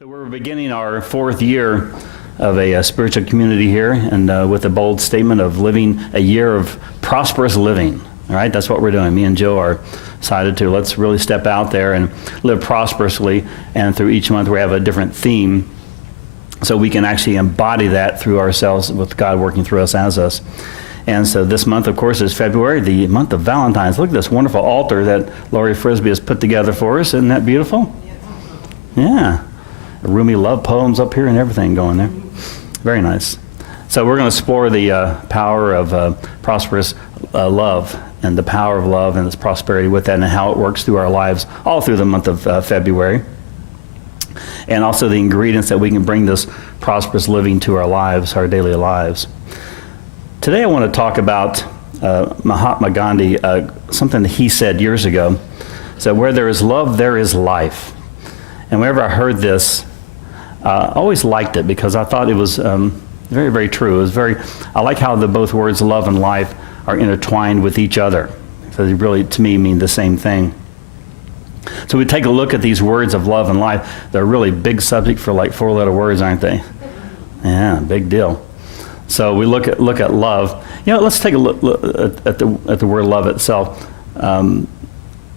So we're beginning our fourth year of a spiritual community here, and with a bold statement of living a year of prosperous living. All right, that's what we're doing. Me and Jill are decided to let's really step out there and live prosperously, and through each month we have a different theme so we can actually embody that through ourselves with God working through us as us. And so this month, of course, is February, the month of Valentine's. Look at this wonderful altar that Lori Frisbee has put together for us. Isn't that beautiful? Yeah. Roomy love poems up here and everything going there. Very nice. So we're going to explore the power of prosperous love and the power of love and its prosperity with that and how it works through our lives all through the month of February. And also the ingredients that we can bring this prosperous living to our lives, our daily lives. Today I want to talk about Mahatma Gandhi, something that he said years ago. So where there is love, there is life. And whenever I heard this, I always liked it because I thought it was very, very true. It was I like how both words love and life are intertwined with each other. So they really, to me, mean the same thing. So we take a look at these words of love and life. They're a really big subject for like four-letter words, aren't they? Yeah, big deal. So we look at love. You know, let's take a look at the word love itself.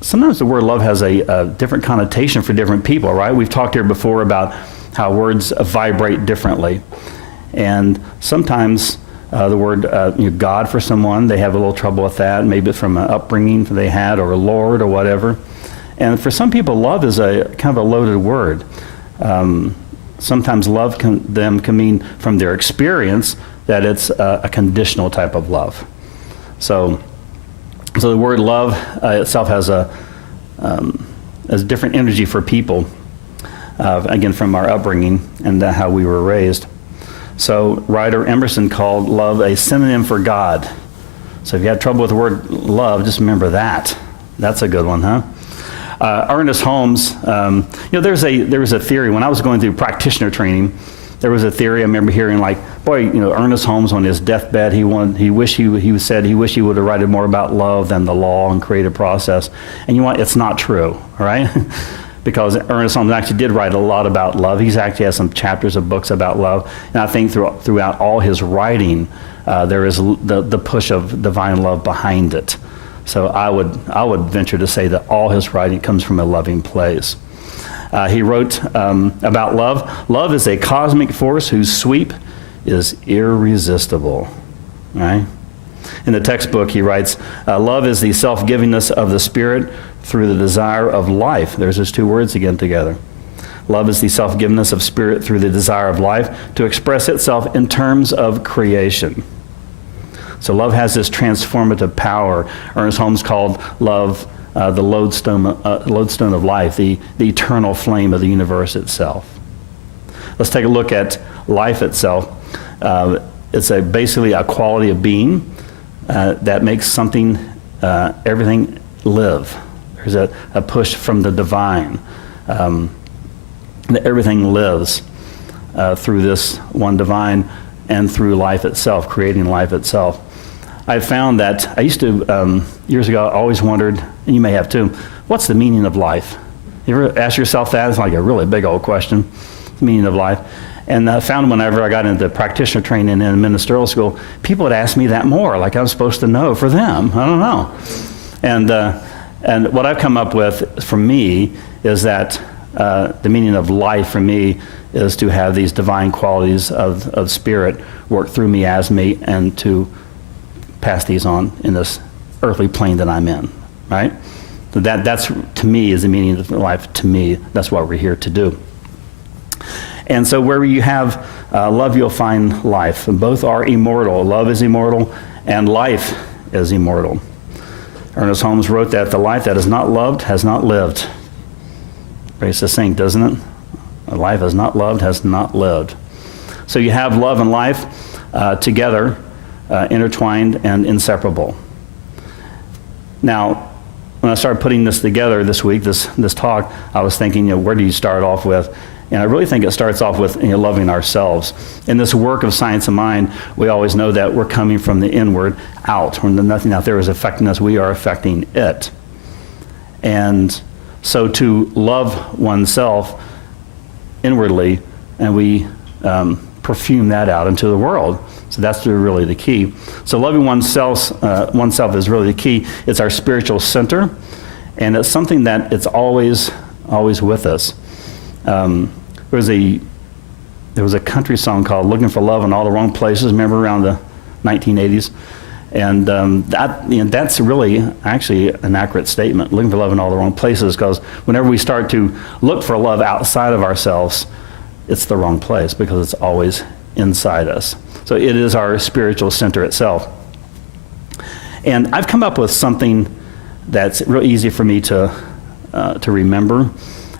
Sometimes the word love has a different connotation for different people, right? We've talked here before about how words vibrate differently. And sometimes the word God for someone, they have a little trouble with that, maybe from an upbringing they had, or Lord, or whatever. And for some people, love is a kind of a loaded word. Sometimes love can mean from their experience that it's a conditional type of love. So the word love itself has different energy for people, again, from our upbringing and how we were raised. So writer Emerson called love a synonym for God. So if you had trouble with the word love, just remember that. That's a good one, huh? Ernest Holmes, there was a theory when I was going through practitioner training. There was a theory I remember hearing, like, boy, Ernest Holmes on his deathbed, he said he wished he would have written more about love than the law and creative process. And you know what? It's not true, all right? Because Ernest Holmes actually did write a lot about love. He's actually has some chapters of books about love. And I think throughout all his writing, there is the push of divine love behind it. So I would venture to say that all his writing comes from a loving place. He wrote about love. Love is a cosmic force whose sweep is irresistible. Right? In the textbook, he writes, love is the self-givingness of the spirit through the desire of life. There's those two words again together. Love is the self-givingness of spirit through the desire of life to express itself in terms of creation. So love has this transformative power. Ernest Holmes called love the lodestone of life, the eternal flame of the universe itself. Let's take a look at life itself. It's basically a quality of being that makes everything live. There's a push from the divine that everything lives through this one divine and through life itself, creating life itself. I found that I used to, years ago, I always wondered, and you may have too, what's the meaning of life? You ever ask yourself that? It's like a really big old question, the meaning of life. And I found whenever I got into practitioner training in ministerial school, people would ask me that more, like I'm supposed to know for them. I don't know. And what I've come up with for me is that the meaning of life for me is to have these divine qualities of spirit work through me as me and to pass these on in this earthly plane that I'm in, right? So that's to me is the meaning of life. To me, that's what we're here to do. And so where you have love, you'll find life. And both are immortal. Love is immortal, and life is immortal. Ernest Holmes wrote that the life that is not loved has not lived. Very succinct, doesn't it? A life has not loved has not lived. So you have love and life together, intertwined and inseparable. Now, when I started putting this together this week, this talk, I was thinking, where do you start off with? And I really think it starts off with loving ourselves. In this work of science of mind, we always know that we're coming from the inward out. When nothing out there is affecting us, we are affecting it. And So to love oneself inwardly, and we perfume that out into the world. So that's really the key. So loving oneself is really the key. It's our spiritual center, and it's something that it's always with us. There was a country song called "Looking for Love in All the Wrong Places." Remember, around the 1980s, and that's really actually an accurate statement. Looking for love in all the wrong places, because whenever we start to look for love outside of ourselves, it's the wrong place, because it's always inside us. So it is our spiritual center itself. And I've come up with something that's real easy for me to remember.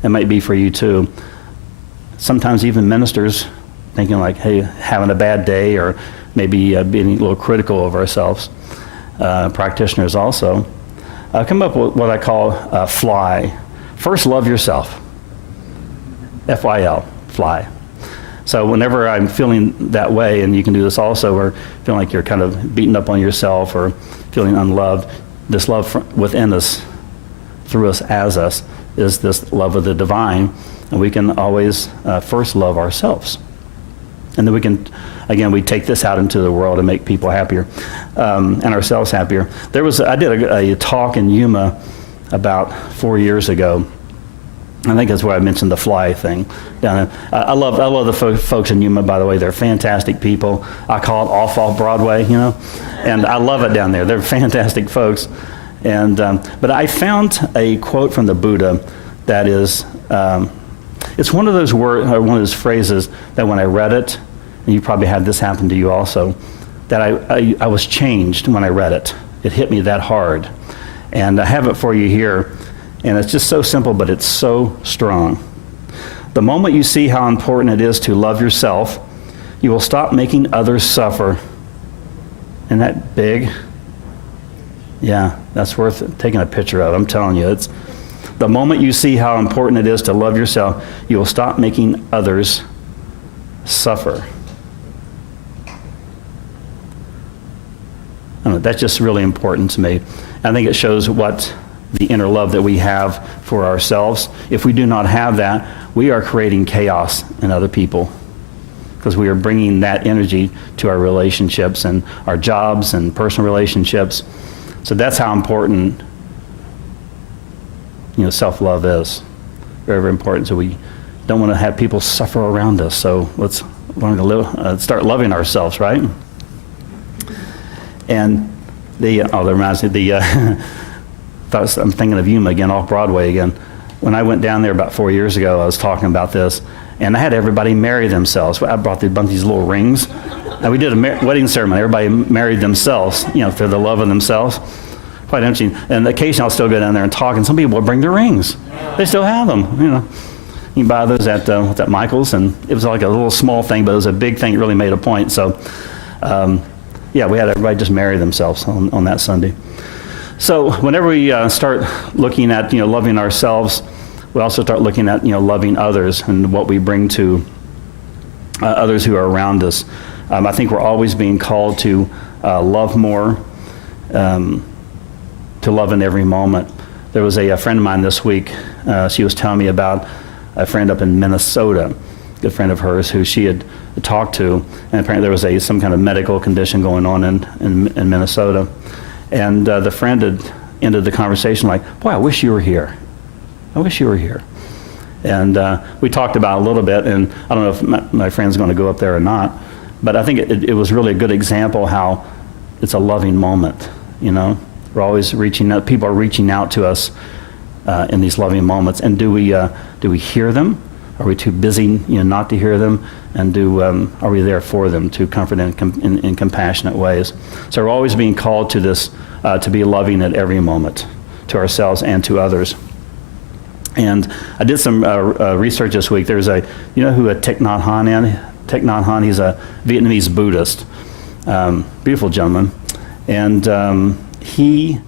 It might be for you too. Sometimes even ministers thinking like, hey, having a bad day, or maybe being a little critical of ourselves. Practitioners also. Come up with what I call FLY. First, love yourself. FYL, fly. So whenever I'm feeling that way, and you can do this also, or feeling like you're kind of beaten up on yourself or feeling unloved, this love within us, through us, as us, is this love of the divine. And we can always first love ourselves. And then we can, again, we take this out into the world and make people happier, and ourselves happier. I did a talk in Yuma about 4 years ago. I think that's where I mentioned the fly thing down there. I love the folks in Yuma, by the way. They're fantastic people. I call it off Broadway, and I love it down there. They're fantastic folks. And but I found a quote from the Buddha that is, it's one of those words, or one of those phrases that when I read it, and you probably had this happen to you also, that I was changed when I read it. It hit me that hard. And I have it for you here. And it's just so simple, but it's so strong. The moment you see how important it is to love yourself, you will stop making others suffer. Isn't that big? Yeah, that's worth taking a picture of. I'm telling you, it's the moment you see how important it is to love yourself, you will stop making others suffer. I don't know, that's just really important to me. I think it shows what the inner love that we have for ourselves. If we do not have that, we are creating chaos in other people, because we are bringing that energy to our relationships and our jobs and personal relationships. So that's how important, self-love is. Very, very important. So we don't want to have people suffer around us. So let's learn to start loving ourselves, right? And that reminds me, I'm thinking of Yuma again, off Broadway again. When I went down there about 4 years ago, I was talking about this, and I had everybody marry themselves. I brought a bunch of these little rings, and we did a wedding ceremony. Everybody married themselves, for the love of themselves. Quite interesting. And occasionally I'll still go down there and talk, and some people will bring their rings. They still have them, You can buy those at Michael's, and it was like a little small thing, but it was a big thing. It really made a point. So, we had everybody just marry themselves on that Sunday. So whenever we start looking at, loving ourselves, we also start looking at, loving others and what we bring to others who are around us. I think we're always being called to love more, to love in every moment. There was a friend of mine this week, she was telling me about a friend up in Minnesota, a good friend of hers who she had talked to, and apparently there was some kind of medical condition going on in Minnesota. And the friend had ended the conversation like, boy, I wish you were here. I wish you were here. And we talked about it a little bit, and I don't know if my friend's going to go up there or not, but I think it was really a good example how it's a loving moment, We're always reaching out, people are reaching out to us in these loving moments. And do we hear them? Are we too busy, not to hear them? And are we there for them to comfort them in compassionate ways? So we're always being called to this, to be loving at every moment, to ourselves and to others. And I did some research this week. There's who Thich Nhat Hanh is? Thich Nhat Hanh, he's a Vietnamese Buddhist, beautiful gentleman. And he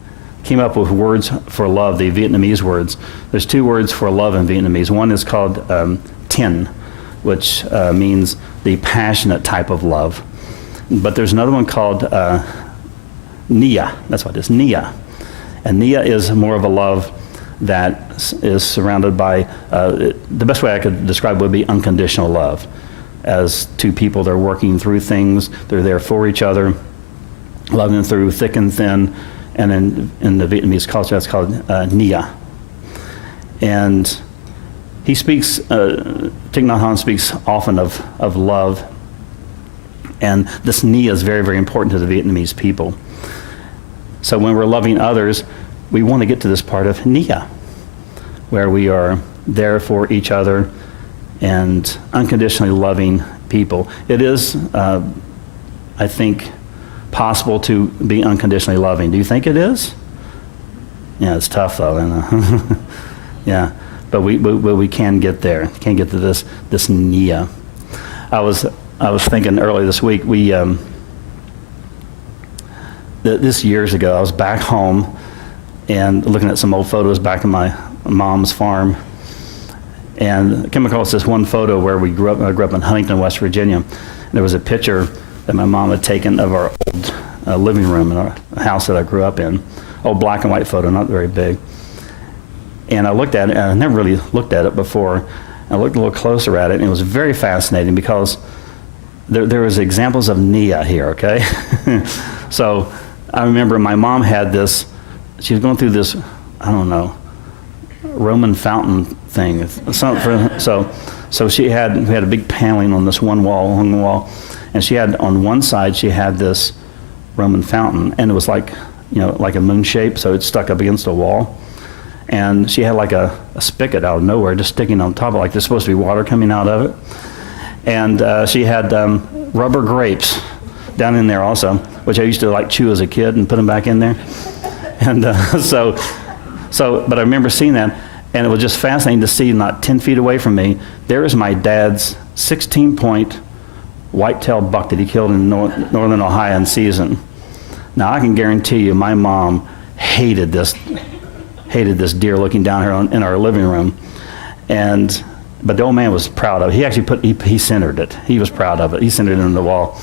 came up with words for love, the Vietnamese words. There's two words for love in Vietnamese. One is called Tin, which means the passionate type of love. But there's another one called Nia. That's what it is, Nia. And Nia is more of a love that is surrounded by, the best way I could describe would be unconditional love. As two people, they're working through things, they're there for each other, loving through thick and thin, and in the Vietnamese culture, that's called Nia. And he speaks, Thich Nhat Hanh speaks often of love, and this Nia is very, very important to the Vietnamese people. So when we're loving others, we want to get to this part of Nia, where we are there for each other and unconditionally loving people. It is, I think, possible to be unconditionally loving. Do you think it is? Yeah, it's tough though, isn't it? Yeah, but we can get there. Can get to this Nia. I was thinking earlier this week. This years ago, I was back home and looking at some old photos back in my mom's farm, and I came across this one photo where we grew up. I grew up in Huntington, West Virginia. And there was a picture that my mom had taken of our old living room in our house that I grew up in. Old black and white photo, not very big. And I looked at it, and I never really looked at it before. I looked a little closer at it, and it was very fascinating because there was examples of Nia here, okay? So I remember my mom had this, she was going through this, I don't know, Roman fountain thing. So we had a big paneling on this one wall, along the wall, and she had, on one side, she had this Roman fountain, and it was like, like a moon shape, so it stuck up against a wall. And she had like a spigot out of nowhere, just sticking on top of it, like there's supposed to be water coming out of it. And she had rubber grapes down in there also, which I used to like chew as a kid and put them back in there. And but I remember seeing that, and it was just fascinating to see, not 10 feet away from me, there is my dad's 16-point white-tailed buck that he killed in northern Ohio in season. Now, I can guarantee you my mom hated this deer looking down here in our living room. But the old man was proud of it. He actually he centered it. He was proud of it. He centered it in the wall.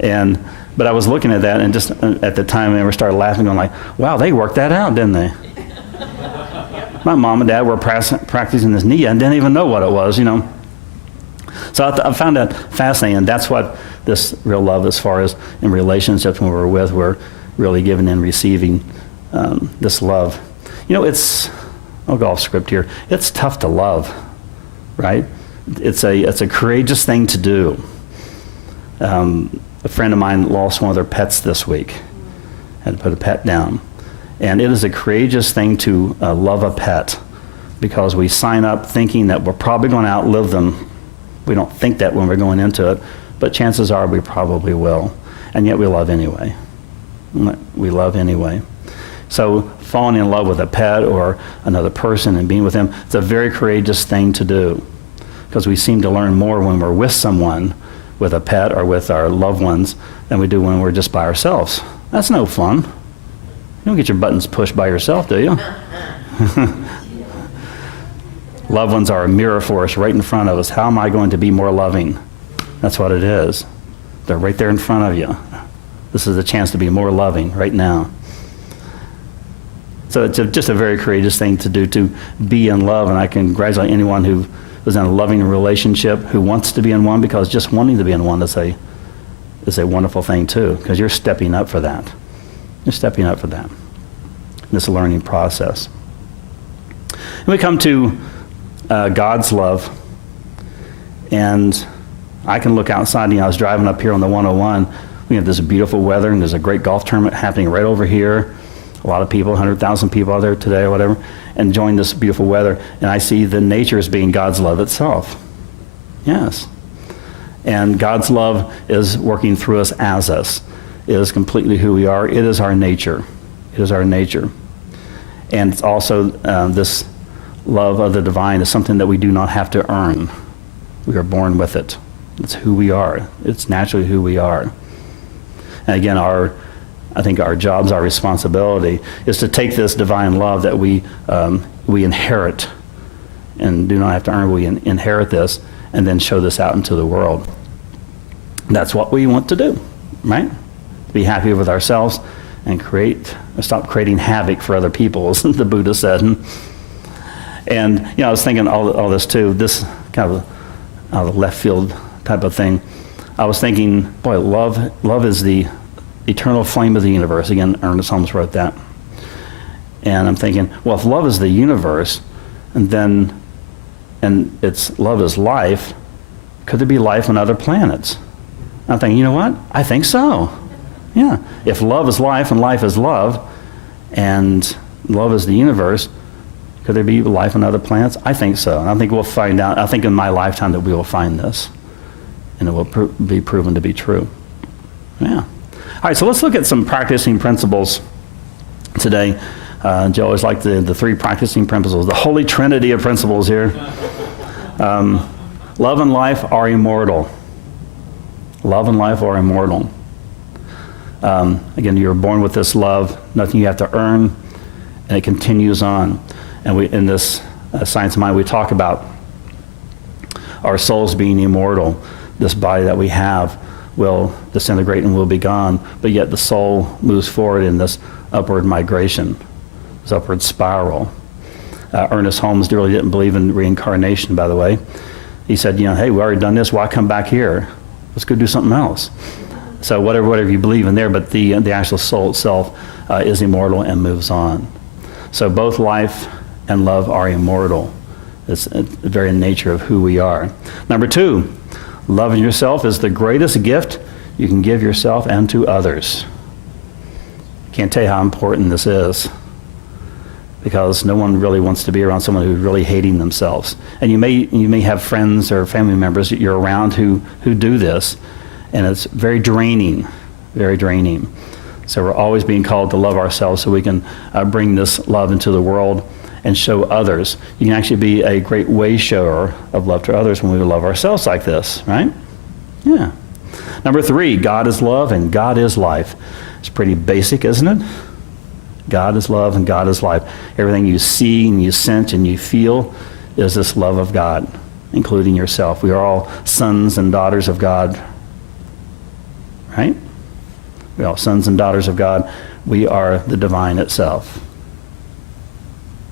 But I was looking at that, and just at the time, I never started laughing, going like, wow, they worked that out, didn't they? My mom and dad were practicing this Nia and didn't even know what it was, So I found that fascinating, and that's what this real love, as far as in relationships when we're really giving and receiving this love. I'll go off script here. It's tough to love, right? It's a courageous thing to do. A friend of mine lost one of their pets this week. Had to put a pet down. And it is a courageous thing to love a pet, because we sign up thinking that we're probably going to outlive them. We don't think that when we're going into it, but chances are we probably will. And yet we love anyway. We love anyway. So falling in love with a pet or another person and being with them, it's a very courageous thing to do, because we seem to learn more when we're with someone, with a pet or with our loved ones, than we do when we're just by ourselves. That's no fun. You don't get your buttons pushed by yourself, do you? Loved ones are a mirror for us, right in front of us. How am I going to be more loving? That's what it is. They're right there in front of you. This is the chance to be more loving right now. So it's just a very courageous thing to do, to be in love, and I congratulate anyone who is in a loving relationship, who wants to be in one, because just wanting to be in one is a wonderful thing too, because you're stepping up for that. You're stepping up for that, this learning process. And we come to God's love, and I can look outside. I was driving up here on the 101. We have this beautiful weather, and there's a great golf tournament happening right over here. A lot of people, 100,000 people out there today or whatever, enjoying this beautiful weather. And I see the nature as being God's love itself. Yes. And God's love is working through us as us. It is completely who we are. It is our nature. It is our nature. And it's also this love of the divine is something that we do not have to earn. We are born with it. It's who we are. It's naturally who we are. And again, I think our jobs, our responsibility, is to take this divine love that we inherit, and do not have to earn. We inherit this, and then show this out into the world. That's what we want to do, right? Be happy with ourselves, and stop creating havoc for other people, as the Buddha said. And I was thinking all this too, this kind of out of left field type of thing. I was thinking, boy, love is the eternal flame of the universe. Again, Ernest Holmes wrote that. And I'm thinking, well, if love is the universe, and it's love is life, could there be life on other planets? I'm thinking, you know what? I think so. Yeah. If love is life and life is love, and love is the universe, could there be life on other planets? I think so. And I think we'll find out. I think in my lifetime that we will find this, and it will be proven to be true. Yeah. All right, so let's look at some practicing principles today. Joe always liked the three practicing principles, the holy trinity of principles here. Love and life are immortal. Love and life are immortal. Again, you're born with this love, nothing you have to earn, and it continues on. And in this Science of Mind, we talk about our souls being immortal. This body that we have will disintegrate and will be gone, but yet the soul moves forward in this upward migration, this upward spiral. Ernest Holmes really didn't believe in reincarnation, by the way. He said, hey, we already done this, why come back here? Let's go do something else. So whatever you believe in there, but the actual soul itself is immortal and moves on. So both life and love are immortal. It's the very nature of who we are. Number 2, loving yourself is the greatest gift you can give yourself and to others. Can't tell you how important this is, because no one really wants to be around someone who's really hating themselves. And you may have friends or family members that you're around who do this, and it's very draining, very draining. So we're always being called to love ourselves so we can bring this love into the world and show others. You can actually be a great way shower of love to others when we love ourselves like this, right? Yeah. Number 3, God is love and God is life. It's pretty basic, isn't it? God is love and God is life. Everything you see and you sense and you feel is this love of God, including yourself. We are all sons and daughters of God, right? We're all sons and daughters of God. We are the divine itself.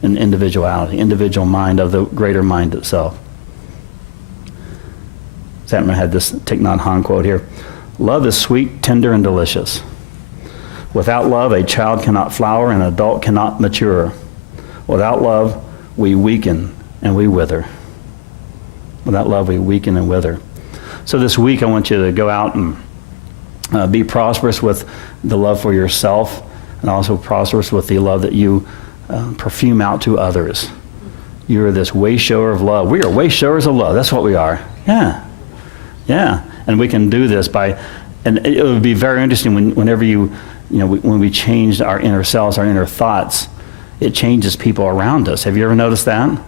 An individuality, individual mind of the greater mind itself. Satmar had this Thich Nhat Hanh quote here. Love is sweet, tender, and delicious. Without love, a child cannot flower and an adult cannot mature. Without love, we weaken and we wither. Without love, we weaken and wither. So this week, I want you to go out and be prosperous with the love for yourself, and also prosperous with the love that you perfume out to others. You're this way shower of love. We are way showers of love. That's what we are. Yeah. Yeah. And we can do this and it would be very interesting whenever when we change our inner selves, our inner thoughts, it changes people around us. Have you ever noticed that?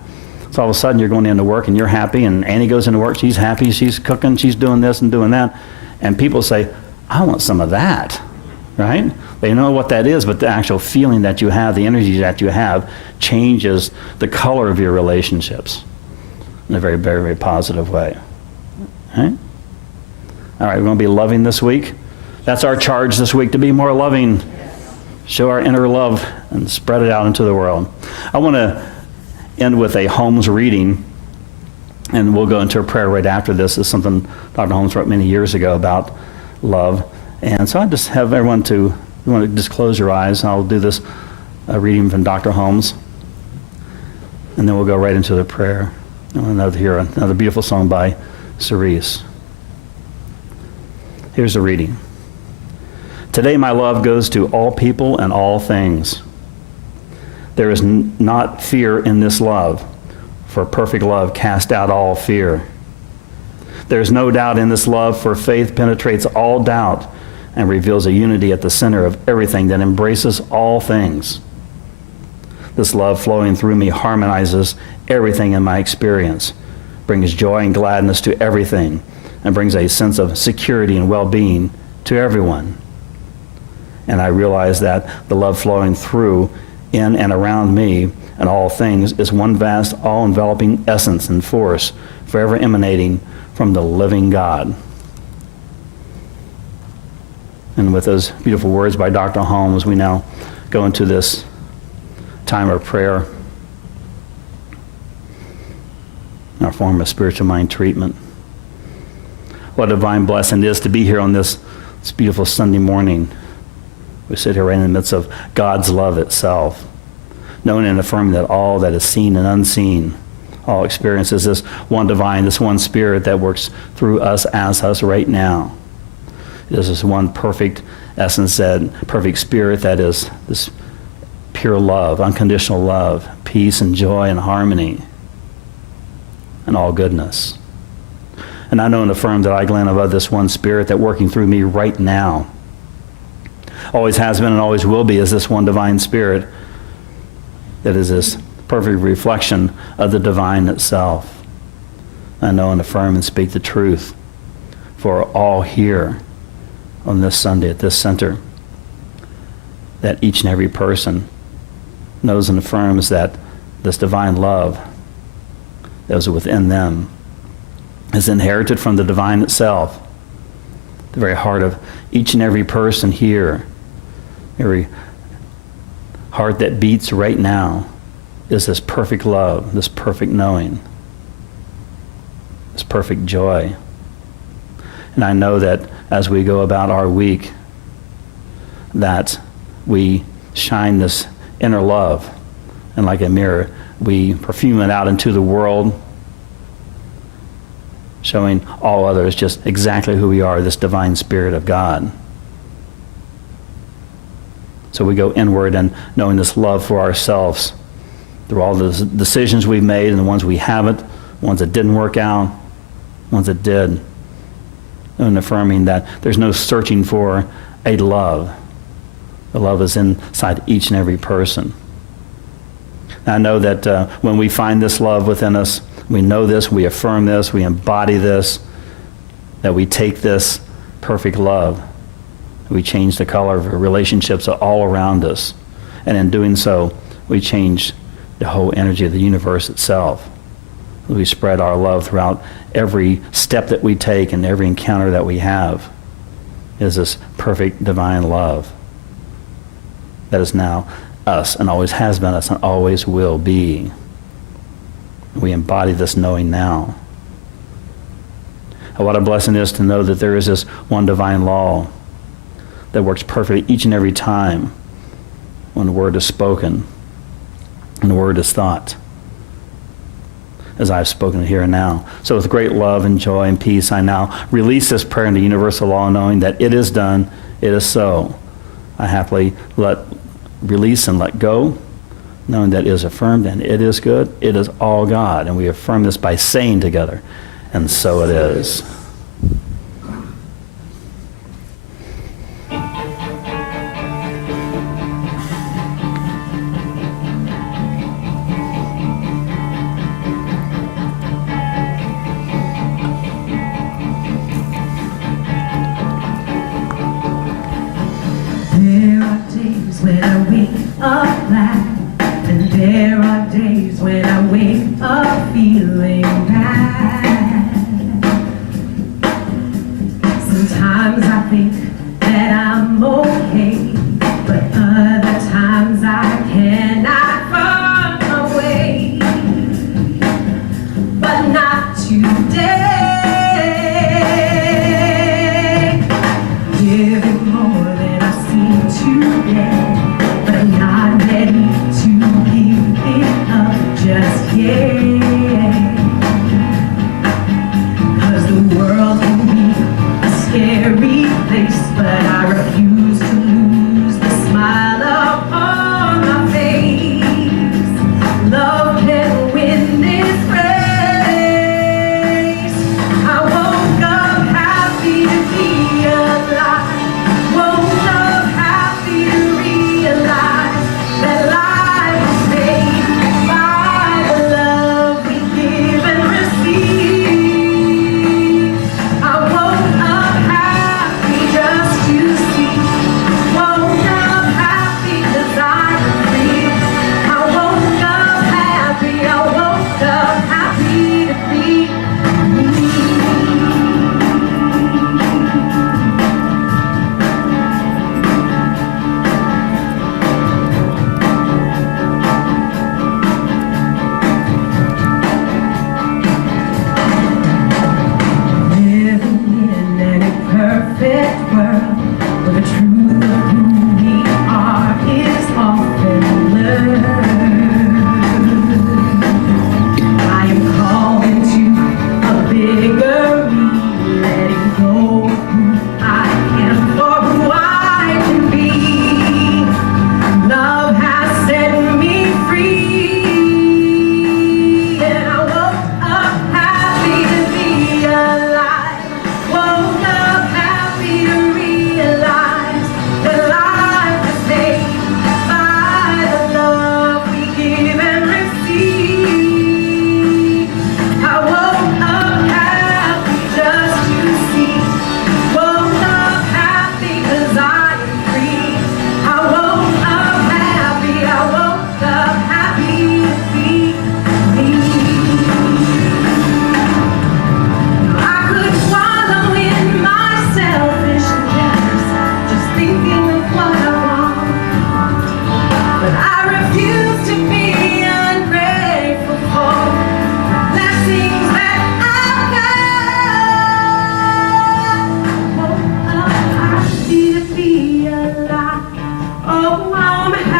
So all of a sudden you're going into work and you're happy, and Annie goes into work, she's happy, she's cooking, she's doing this and doing that. And people say, I want some of that, right? They know what that is, but the actual feeling that you have, the energy that you have, changes the color of your relationships in a very, very, very positive way. Right? All right, we're going to be loving this week. That's our charge this week, to be more loving. Show our inner love and spread it out into the world. I want to end with a Holmes reading, and we'll go into a prayer right after this. It's something Dr. Holmes wrote many years ago about love. And so I just have everyone you want to just close your eyes, and I'll do this reading from Dr. Holmes, and then we'll go right into the prayer. I want to hear another beautiful song by Cerise. Here's the reading. Today my love goes to all people and all things. There is not fear in this love, for perfect love casts out all fear. There is no doubt in this love, for faith penetrates all doubt and reveals a unity at the center of everything that embraces all things. This love flowing through me harmonizes everything in my experience, brings joy and gladness to everything, and brings a sense of security and well-being to everyone. And I realize that the love flowing through, in and around me and all things is one vast, all-enveloping essence and force, forever emanating from the living God. And with those beautiful words by Dr. Holmes, we now go into this time of prayer, our form of spiritual mind treatment. What a divine blessing it is to be here on this beautiful Sunday morning. We sit here right in the midst of God's love itself, knowing and affirming that all that is seen and unseen, all experiences this one divine, this one spirit that works through us as us right now. It is this one perfect essence, that perfect spirit that is this pure love, unconditional love, peace and joy and harmony and all goodness. And I know and affirm that I glean above this one spirit that working through me right now, always has been and always will be, is this one divine spirit that is this perfect reflection of the divine itself. I know and affirm and speak the truth for all here on this Sunday at this center, that each and every person knows and affirms that this divine love that is within them is inherited from the divine itself. The very heart of each and every person here, every heart that beats right now, is this perfect love, this perfect knowing, this perfect joy. And I know that as we go about our week, that we shine this inner love, and like a mirror, we perfume it out into the world, showing all others just exactly who we are, this divine spirit of God. So we go inward and knowing this love for ourselves through all the decisions we've made and the ones we haven't, the ones that didn't work out, the ones that did, and affirming that there's no searching for a love. The love is inside each and every person. And I know that when we find this love within us, we know this, we affirm this, we embody this, that we take this perfect love, we change the color of relationships all around us. And in doing so, we change the whole energy of the universe itself. We spread our love throughout every step that we take and every encounter that we have, is this perfect divine love that is now us and always has been us and always will be. We embody this knowing now. And what a blessing it is to know that there is this one divine law that works perfectly each and every time when the word is spoken and the word is thought, as I've spoken it here and now. So with great love and joy and peace, I now release this prayer into universal law, knowing that it is done, it is so. I happily release and let go, knowing that it is affirmed and it is good, it is all God. And we affirm this by saying together, and so it is. There are days when I wake up glad, and there are days when I wake up feeling bad. Sometimes I think that I'm okay, but other times I cannot run away. But not today. Giving more than I see today. warm